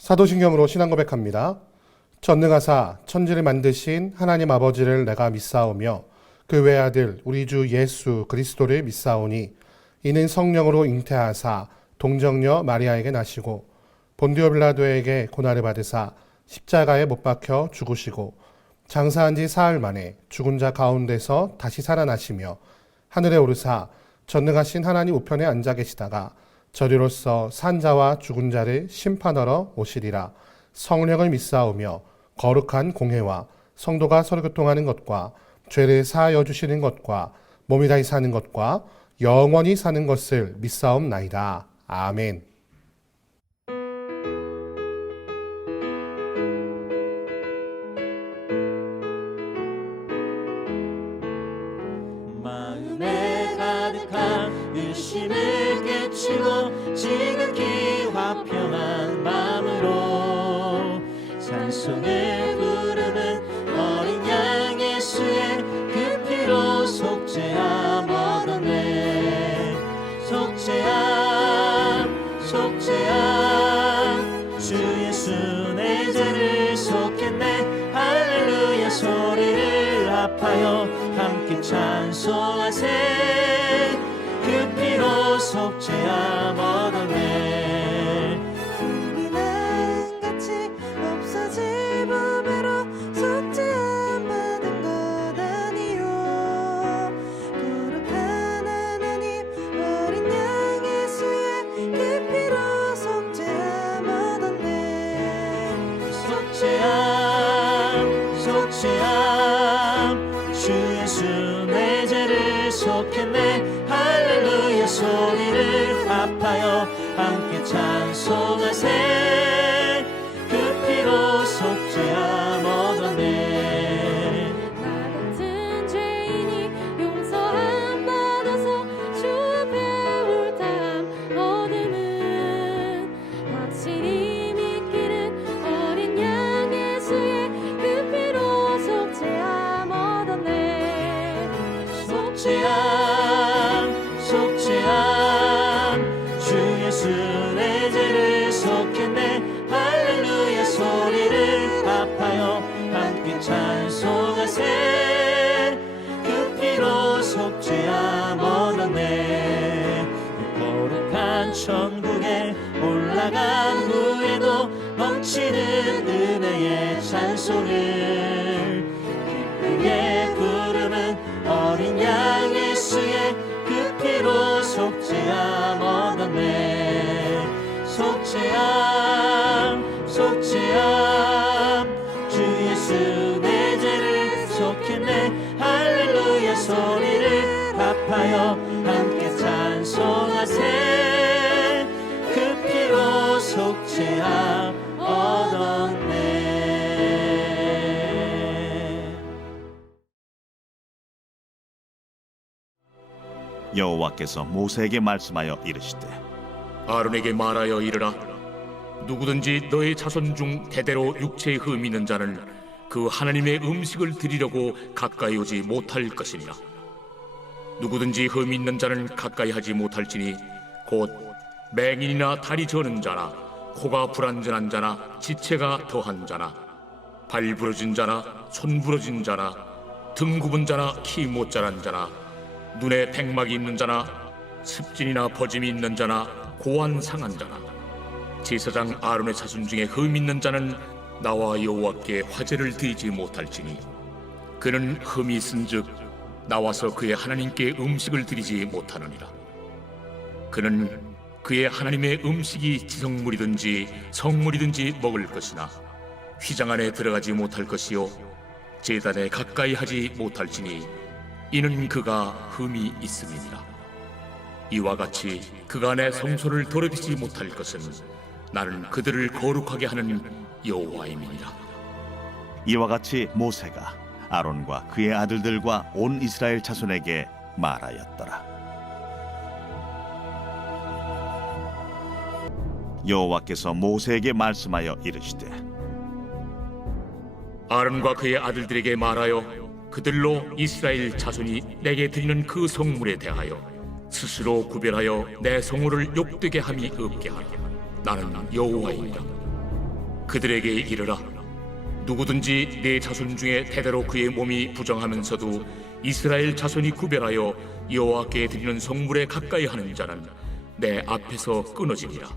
사도신경으로 신앙 고백합니다. 전능하사 천지를 만드신 하나님 아버지를 내가 믿사오며 그 외아들 우리 주 예수 그리스도를 믿사오니 이는 성령으로 잉태하사 동정녀 마리아에게 나시고 본디오 빌라도에게 고난을 받으사 십자가에 못 박혀 죽으시고 장사한 지 사흘 만에 죽은 자 가운데서 다시 살아나시며 하늘에 오르사 전능하신 하나님 우편에 앉아 계시다가 저리로서 산자와 죽은 자를 심판하러 오시리라. 성령을 믿사오며 거룩한 공회와 성도가 서로 교통하는 것과 죄를 사하여 주시는 것과 몸이 다시 사는 것과 영원히 사는 것을 믿사옵나이다. 아멘. 마음에 가득한 의심을 깨치고 지극히 화평한 마음으로 찬송을 부르는 어린 양 예수의 그 피로 속죄함 얻었네. 속죄함 속죄함 주 예수 내 죄를 속했네. 할렐루야 소리를 합하여 함께 찬송하세. 그 피로 속죄함 얻었네. 우리는 같이 없어질 법으로 속죄함 받은 것 아니요. 거룩한 하나님 어린 양 예수의 그 피로 속죄함 얻었네. 속죄함 속죄함 주 예수 내 죄를 속했네. 할렐루야 소리를 합하여 함께 찬송하세. 그 피로 속죄함 얻었네. 나 같은 죄인이 용서함 받아서 주 앞에 올담 얻음은 확실히 믿기는 어린 양 예수의 그 피로 속죄함 얻었네. 속죄함 속죄함 주 예수 내 죄를 속했네. 할렐루야 소리를 합하여 함께 찬송하세. 그 피로 속죄함 얻었네. 거룩한 천국에 올라간 후에도 넘치는 은혜의 찬송을 기쁘게 부르는 어린 양 예수의 그 피로 속죄함 얻었네. 속죄함 속죄함 주 예수 내 죄를 속했네. 할렐루야 소리를 합하여 함께 찬송하세. 그 피로 속죄함 얻었네. 여호와께서 모세에게 말씀하여 이르시되 아론에게 말하여 이르라. 누구든지 너의 자손 중 대대로 육체에 흠 있는 자는 그 하나님의 음식을 드리려고 가까이 오지 못할 것이니라. 누구든지 흠 있는 자는 가까이 하지 못할지니 곧 맹인이나 다리 저는 자나 코가 불완전한 자나 지체가 더한 자나 발 부러진 자나 손 부러진 자나 등 굽은 자나 키 못 자란 자나 눈에 백막이 있는 자나 습진이나 버짐이 있는 자나 고환 상한 자나 제사장 아론의 자손 중에 흠 있는 자는 나와 여호와께 화제를 드리지 못할지니 그는 흠이 있은즉 나와서 그의 하나님께 음식을 드리지 못하느니라. 그는 그의 하나님의 음식이 지성물이든지 성물이든지 먹을 것이나 휘장 안에 들어가지 못할 것이요 제단에 가까이 하지 못할지니 이는 그가 흠이 있음이니라. 이와 같이 그가 내 성소를 더럽히지 못할 것은 나는 그들을 거룩하게 하는 여호와임이니라. 이와 같이 모세가 아론과 그의 아들들과 온 이스라엘 자손에게 말하였더라. 여호와께서 모세에게 말씀하여 이르시되 아론과 그의 아들들에게 말하여 그들로 이스라엘 자손이 내게 드리는 그 성물에 대하여 스스로 구별하여 내 성호를 욕되게 함이 없게 하라. 나는 여호와이니라. 그들에게 이르라. 누구든지 내 자손 중에 대대로 그의 몸이 부정하면서도 이스라엘 자손이 구별하여 여호와께 드리는 성물에 가까이 하는 자는 내 앞에서 끊어지니라.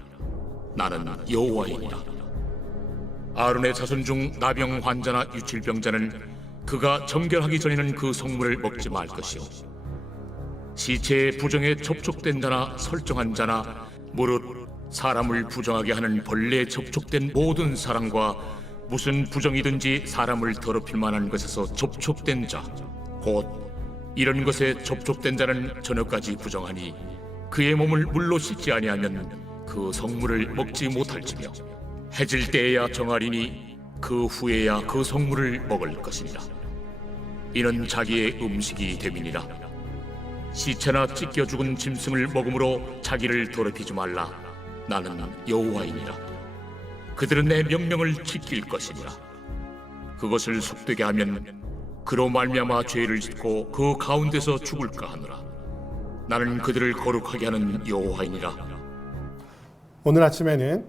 나는 여호와이니라. 아론의 자손 중 나병 환자나 유칠병자는 그가 정결하기 전에는 그 성물을 먹지 말 것이요, 시체의 부정에 접촉된 자나 설정한 자나 무릇 사람을 부정하게 하는 벌레에 접촉된 모든 사람과 무슨 부정이든지 사람을 더럽힐 만한 것에서 접촉된 자, 곧 이런 것에 접촉된 자는 저녁까지 부정하니 그의 몸을 물로 씻지 아니하면 그 성물을 먹지 못할지며 해질 때에야 정하리니 그 후에야 그 성물을 먹을 것이니라. 이는 자기의 음식이 됨이니라. 시체나 찢겨 죽은 짐승을 먹음으로 자기를 더럽히지 말라. 나는 여호와이니라. 그들은 내 명령을 지킬 것이니라. 그것을 속되게 하면 그로 말미암아 죄를 짓고 그 가운데서 죽을까 하노라. 나는 그들을 거룩하게 하는 여호와이니라. 오늘 아침에는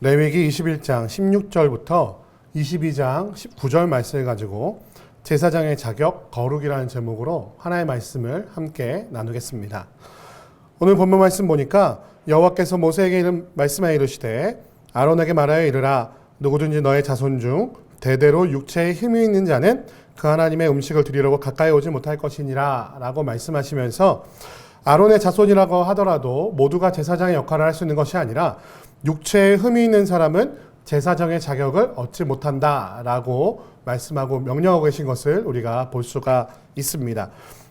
레위기 21장 16절부터 22장 19절 말씀을 가지고 제사장의 자격 거룩이라는 제목으로 하나의 말씀을 함께 나누겠습니다. 오늘 본문 말씀 보니까 여호와께서 모세에게 말씀하여 이르시되 아론에게 말하여 이르라. 누구든지 너의 자손 중 대대로 육체에 힘이 있는 자는 그 하나님의 음식을 드리려고 가까이 오지 못할 것이니라 라고 말씀하시면서 아론의 자손이라고 하더라도 모두가 제사장의 역할을 할 수 있는 것이 아니라 육체에 흠이 있는 사람은 제사장의 자격을 얻지 못한다 라고 말씀하고 명령하고 계신 것을 우리가 볼 수가 있습니다.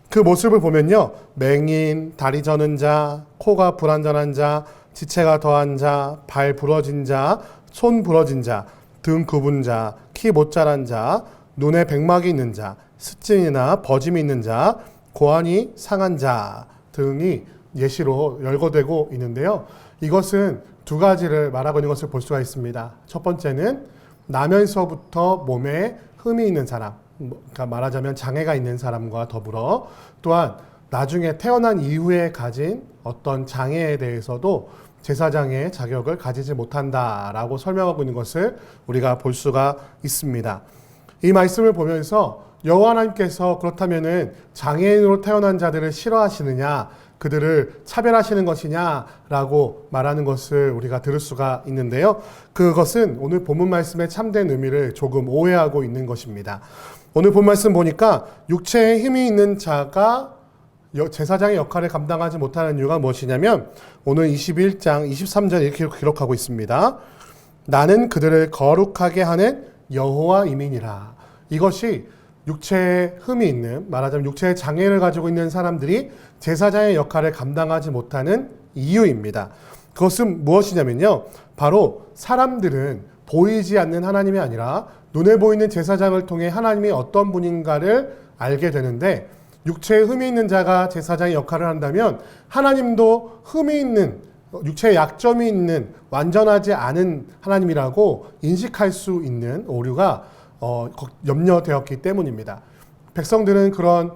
그 모습을 보면요, 맹인, 다리 저는 자, 코가 불완전한 자, 지체가 더한 자, 발 부러진 자, 손 부러진 자, 등 굽은 자, 키 못 자란 자, 눈에 백막이 있는 자, 스진이나 버짐이 있는 자, 고환이 상한 자 등이 예시로 열거되고 있는데요. 이것은 두 가지를 말하고 있는 것을 볼 수가 있습니다. 첫 번째는 나면서부터 몸에 흠이 있는 사람, 그러니까 말하자면 장애가 있는 사람과 더불어 또한 나중에 태어난 이후에 가진 어떤 장애에 대해서도 제사장의 자격을 가지지 못한다라고 설명하고 있는 것을 우리가 볼 수가 있습니다. 이 말씀을 보면서 여호와 하나님께서 그렇다면은 장애인으로 태어난 자들을 싫어하시느냐, 그들을 차별하시는 것이냐라고 말하는 것을 우리가 들을 수가 있는데요. 그것은 오늘 본문 말씀의 참된 의미를 조금 오해하고 있는 것입니다. 오늘 본 말씀 보니까 육체에 힘이 있는 자가 제사장의 역할을 감당하지 못하는 이유가 무엇이냐면 오늘 21장 23절 이렇게 기록하고 있습니다. 나는 그들을 거룩하게 하는 여호와임이니라. 이것이 육체에 흠이 있는, 말하자면 육체의 장애를 가지고 있는 사람들이 제사장의 역할을 감당하지 못하는 이유입니다. 그것은 무엇이냐면요, 바로 사람들은 보이지 않는 하나님이 아니라 눈에 보이는 제사장을 통해 하나님이 어떤 분인가를 알게 되는데, 육체에 흠이 있는 자가 제사장의 역할을 한다면 하나님도 흠이 있는, 육체에 약점이 있는 완전하지 않은 하나님이라고 인식할 수 있는 오류가 염려되었기 때문입니다. 백성들은 그런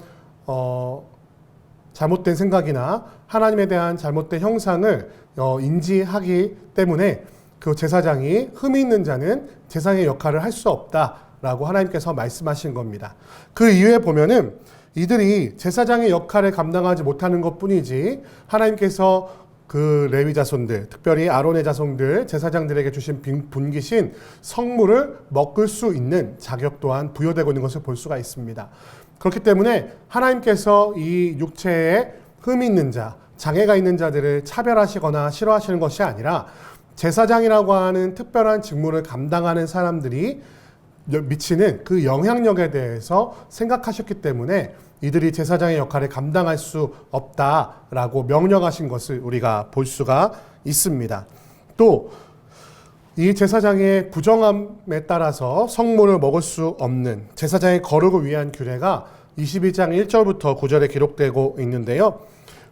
잘못된 생각이나 하나님에 대한 잘못된 형상을 인지하기 때문에 그 제사장이 흠이 있는 자는 제사장의 역할을 할 수 없다라고 하나님께서 말씀하신 겁니다. 그 이후에 보면은 이들이 제사장의 역할을 감당하지 못하는 것뿐이지 하나님께서 그 레위 자손들, 특별히 아론의 자손들, 제사장들에게 주신 분기신 성물을 먹을 수 있는 자격 또한 부여되고 있는 것을 볼 수가 있습니다. 그렇기 때문에 하나님께서 이 육체에 흠이 있는 자, 장애가 있는 자들을 차별하시거나 싫어하시는 것이 아니라 제사장이라고 하는 특별한 직무를 감당하는 사람들이 미치는 그 영향력에 대해서 생각하셨기 때문에 이들이 제사장의 역할을 감당할 수 없다라고 명령하신 것을 우리가 볼 수가 있습니다. 또 이 제사장의 부정함에 따라서 성물을 먹을 수 없는 제사장의 거룩을 위한 규례가 22장 1절부터 9절에 기록되고 있는데요.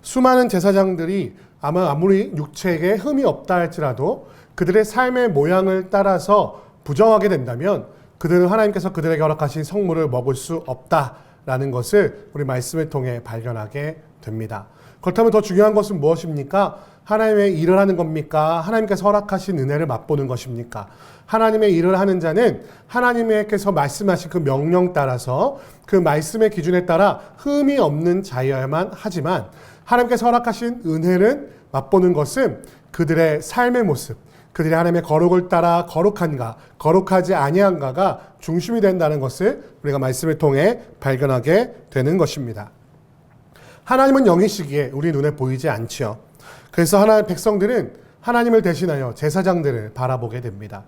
수많은 제사장들이 아무리 육체에 흠이 없다 할지라도 그들의 삶의 모양을 따라서 부정하게 된다면 그들은 하나님께서 그들에게 허락하신 성물을 먹을 수 없다라는 것을 우리 말씀을 통해 발견하게 됩니다. 그렇다면 더 중요한 것은 무엇입니까? 하나님의 일을 하는 겁니까? 하나님께서 허락하신 은혜를 맛보는 것입니까? 하나님의 일을 하는 자는 하나님께서 말씀하신 그 명령 따라서 그 말씀의 기준에 따라 흠이 없는 자여야만 하지만 하나님께서 허락하신 은혜를 맛보는 것은 그들의 삶의 모습, 그들이 하나님의 거룩을 따라 거룩한가, 거룩하지 아니한가가 중심이 된다는 것을 우리가 말씀을 통해 발견하게 되는 것입니다. 하나님은 영이시기에 우리 눈에 보이지 않지요. 그래서 하나님의 백성들은 하나님을 대신하여 제사장들을 바라보게 됩니다.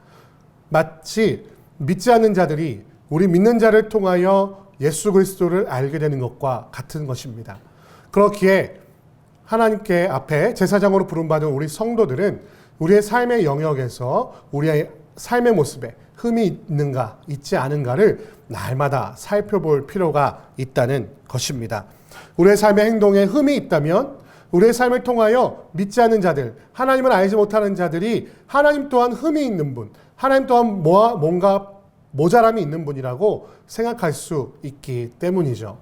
마치 믿지 않는 자들이 우리 믿는 자를 통하여 예수 그리스도를 알게 되는 것과 같은 것입니다. 그렇기에 하나님께 앞에 제사장으로 부름받은 우리 성도들은 우리의 삶의 영역에서 우리의 삶의 모습에 흠이 있는가 있지 않은가를 날마다 살펴볼 필요가 있다는 것입니다. 우리의 삶의 행동에 흠이 있다면 우리의 삶을 통하여 믿지 않는 자들, 하나님을 알지 못하는 자들이 하나님 또한 흠이 있는 분, 하나님 또한 뭔가 모자람이 있는 분이라고 생각할 수 있기 때문이죠.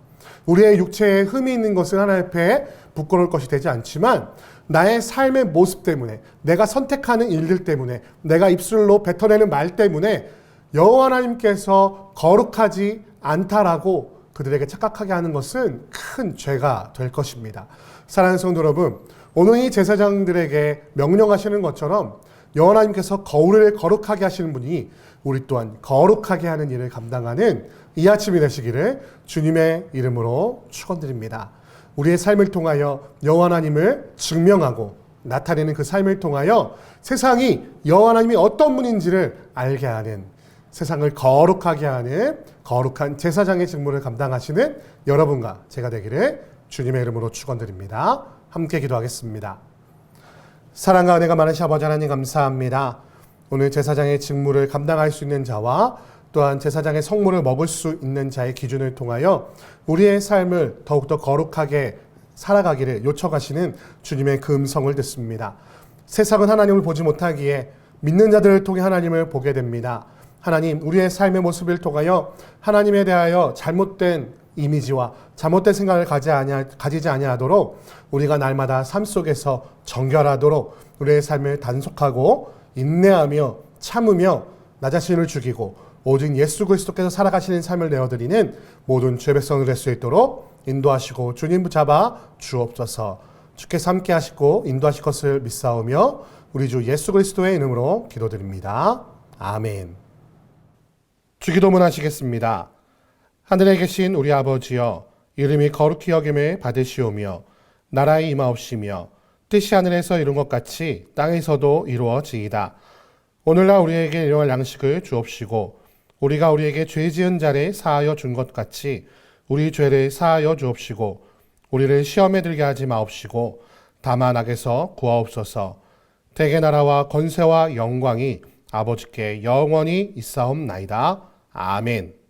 우리의 육체에 흠이 있는 것은 하나님 앞에 부끄러울 것이 되지 않지만 나의 삶의 모습 때문에, 내가 선택하는 일들 때문에, 내가 입술로 뱉어내는 말 때문에 여호와 하나님께서 거룩하지 않다라고 그들에게 착각하게 하는 것은 큰 죄가 될 것입니다. 사랑하는 성도 여러분, 오늘 이 제사장들에게 명령하시는 것처럼 여호와 하나님께서 거울을 거룩하게 하시는 분이 우리 또한 거룩하게 하는 일을 감당하는 이 아침이 되시기를 주님의 이름으로 축원드립니다. 우리의 삶을 통하여 여호와 하나님을 증명하고 나타내는 그 삶을 통하여 세상이 여호와 하나님이 어떤 분인지를 알게 하는, 세상을 거룩하게 하는 거룩한 제사장의 직무를 감당하시는 여러분과 제가 되기를 주님의 이름으로 축원드립니다. 함께 기도하겠습니다. 사랑과 은혜가 많으신 아버지 하나님 감사합니다. 오늘 제사장의 직무를 감당할 수 있는 자와 또한 제사장의 성물을 먹을 수 있는 자의 기준을 통하여 우리의 삶을 더욱더 거룩하게 살아가기를 요청하시는 주님의 그 음성을 듣습니다. 세상은 하나님을 보지 못하기에 믿는 자들을 통해 하나님을 보게 됩니다. 하나님, 우리의 삶의 모습을 통하여 하나님에 대하여 잘못된 이미지와 잘못된 생각을 가지지 아니하도록 우리가 날마다 삶 속에서 정결하도록 우리의 삶을 단속하고 인내하며 참으며 나 자신을 죽이고 오직 예수 그리스도께서 살아가시는 삶을 내어드리는 모든 죄 백성을 될 수 있도록 인도하시고 주님 붙잡아 주옵소서. 주께서 함께 하시고 인도하실 것을 믿사오며 우리 주 예수 그리스도의 이름으로 기도드립니다. 아멘. 주기도문 하시겠습니다. 하늘에 계신 우리 아버지여, 이름이 거룩히 여김을 받으시오며 나라의 임하옵시며 뜻이 하늘에서 이룬 것 같이 땅에서도 이루어지이다. 오늘날 우리에게 일용할 양식을 주옵시고 우리가 우리에게 죄 지은 자를 사하여 준 것 같이 우리 죄를 사하여 주옵시고 우리를 시험에 들게 하지 마옵시고 다만 악에서 구하옵소서. 대개 나라와 권세와 영광이 아버지께 영원히 있사옵나이다. 아멘.